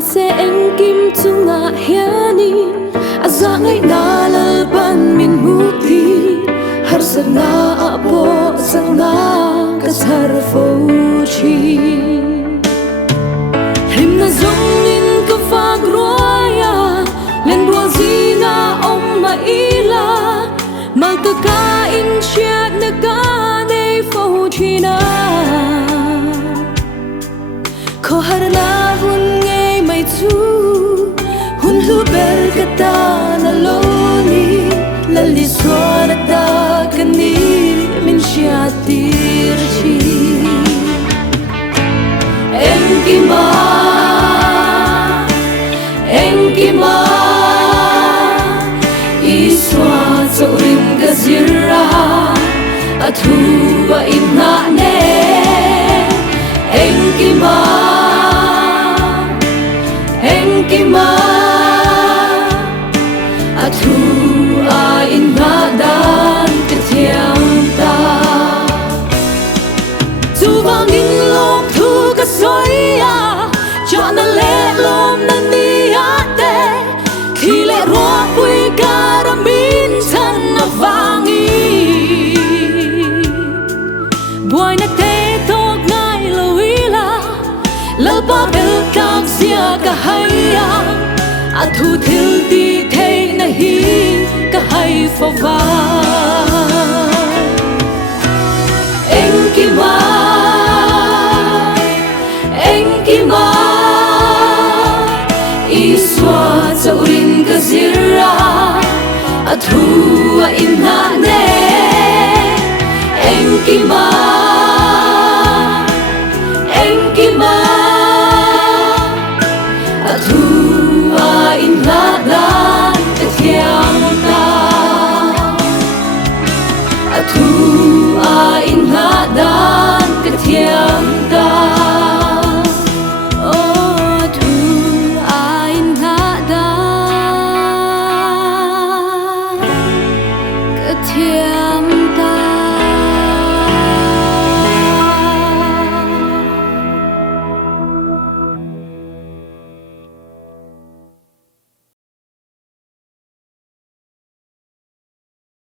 se anh kim chu nga hiani aza ngai na lal ban min muti har sana apo sanga kasar fauchi him na zong in ka fag roya len bua zina om ma ila mal ta ka in chiat na ka nei fauchi na ko har na hun ngai mai chu hun lu ber ka ta na lo ni la li suana ta kani min shatir chi em ki ma iswa cho rim ka zira athu wa inna ne em ki ma athu a inna dan ka thiam ta chu vang in lom thu ka soya cho na le lom na ni ate khi le ro pui karamin san na vangi boy na te tok ngai lo ila la ba bel kang sia ka haya athu thil ti thei na hi ka hai fo va em ki ma iswa cho rin ka zira athu a inna ne em ki ma athu a inna dan ka thiam ta athu a inna dan ka thiam ta yeah.